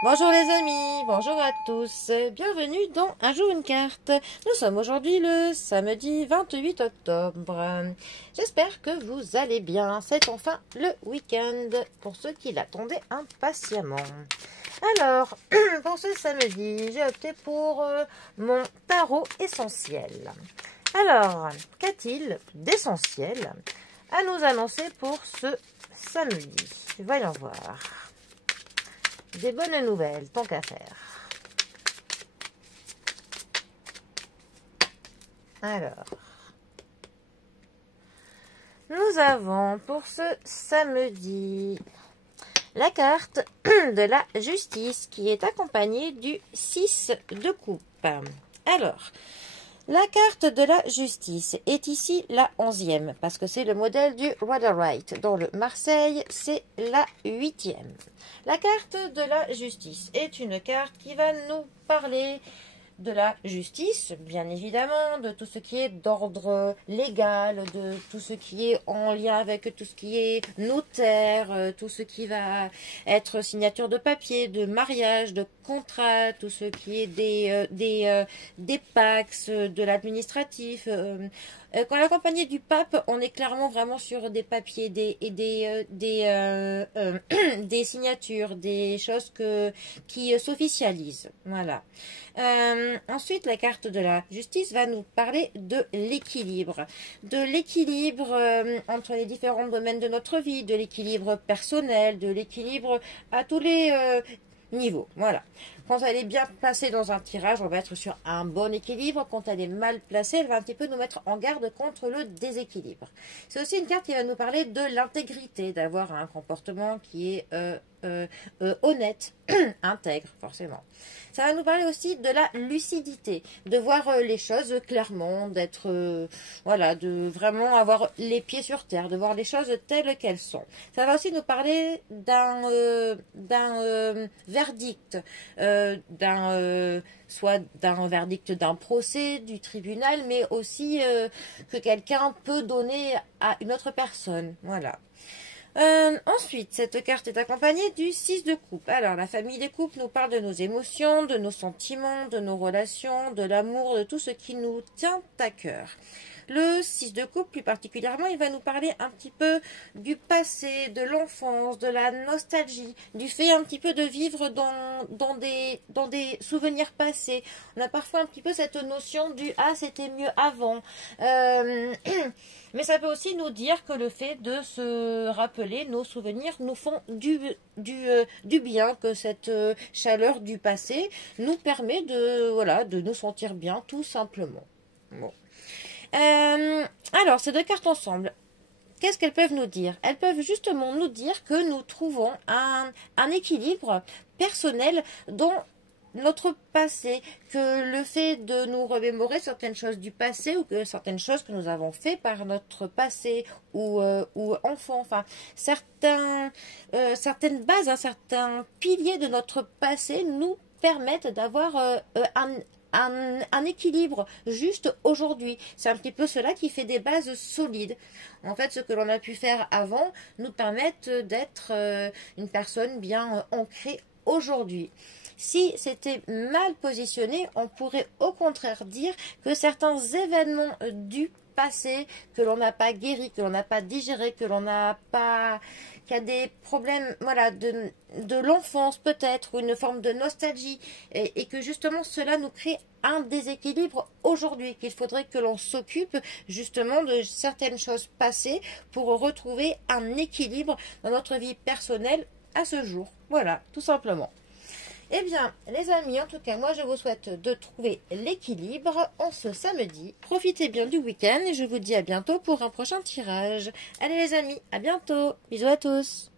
Bonjour les amis, bonjour à tous, bienvenue dans Un jour une carte. Nous sommes aujourd'hui le samedi 28 octobre. J'espère que vous allez bien, c'est enfin le week-end pour ceux qui l'attendaient impatiemment. Alors, pour ce samedi, j'ai opté pour mon tarot essentiel. Alors, qu'a-t-il d'essentiel à nous annoncer pour ce samedi? Voyons voir. Des bonnes nouvelles, tant qu'à faire. Alors, nous avons pour ce samedi la carte de la justice qui est accompagnée du 6 de coupe. Alors, la carte de la justice est ici la 11e, parce que c'est le modèle du Rider-Waite. Dans le Marseille, c'est la 8e. La carte de la justice est une carte qui va nous parler de la justice, bien évidemment, de tout ce qui est d'ordre légal, de tout ce qui est en lien avec tout ce qui est notaire, tout ce qui va être signature de papier, de mariage, de contrat, tout ce qui est des PACS, de l'administratif. Quand l'accompagné du pape, on est clairement vraiment sur des papiers, des signatures, des choses qui s'officialisent. Voilà. Ensuite, la carte de la justice va nous parler de l'équilibre. De l'équilibre entre les différents domaines de notre vie, de l'équilibre personnel, de l'équilibre à tous les niveau. Voilà. Quand elle est bien placée dans un tirage, on va être sur un bon équilibre. Quand elle est mal placée, elle va un petit peu nous mettre en garde contre le déséquilibre. C'est aussi une carte qui va nous parler de l'intégrité, d'avoir un comportement qui est honnête, intègre, forcément. Ça va nous parler aussi de la lucidité, de voir les choses clairement, d'être, voilà, de vraiment avoir les pieds sur terre, de voir les choses telles qu'elles sont. Ça va aussi nous parler d'un verdict, soit d'un verdict d'un procès, du tribunal, mais aussi que quelqu'un peut donner à une autre personne. Voilà. Ensuite, cette carte est accompagnée du 6 de coupe. Alors, la famille des coupes nous parle de nos émotions, de nos sentiments, de nos relations, de l'amour, de tout ce qui nous tient à cœur. Le 6 de coupe, plus particulièrement, il va nous parler un petit peu du passé, de l'enfance, de la nostalgie, du fait un petit peu de vivre dans des souvenirs passés. On a parfois un petit peu cette notion du « ah, c'était mieux avant ». Mais ça peut aussi nous dire que le fait de se rappeler nos souvenirs nous font du bien, que cette chaleur du passé nous permet de nous sentir bien, tout simplement. Bon. Alors, ces deux cartes ensemble, qu'est-ce qu'elles peuvent nous dire? Elles peuvent justement nous dire que nous trouvons un équilibre personnel dans notre passé, que le fait de nous remémorer certaines choses du passé ou que certaines choses que nous avons fait par notre passé ou enfant, enfin certaines bases, certains piliers de notre passé nous permettent d'avoir un équilibre juste aujourd'hui. C'est un petit peu cela qui fait des bases solides. En fait, ce que l'on a pu faire avant nous permettent d'être une personne bien ancrée aujourd'hui. Si c'était mal positionné, on pourrait au contraire dire que certains événements du passé que l'on n'a pas guéri, que l'on n'a pas digéré, que l'on n'a pas, qu'il y a des problèmes, voilà, de l'enfance peut-être, ou une forme de nostalgie, et que justement cela nous crée un déséquilibre aujourd'hui, qu'il faudrait que l'on s'occupe justement de certaines choses passées pour retrouver un équilibre dans notre vie personnelle à ce jour. Voilà, tout simplement. Eh bien, les amis, en tout cas, moi, je vous souhaite de trouver l'équilibre en ce samedi. Profitez bien du week-end et je vous dis à bientôt pour un prochain tirage. Allez, les amis, à bientôt. Bisous à tous.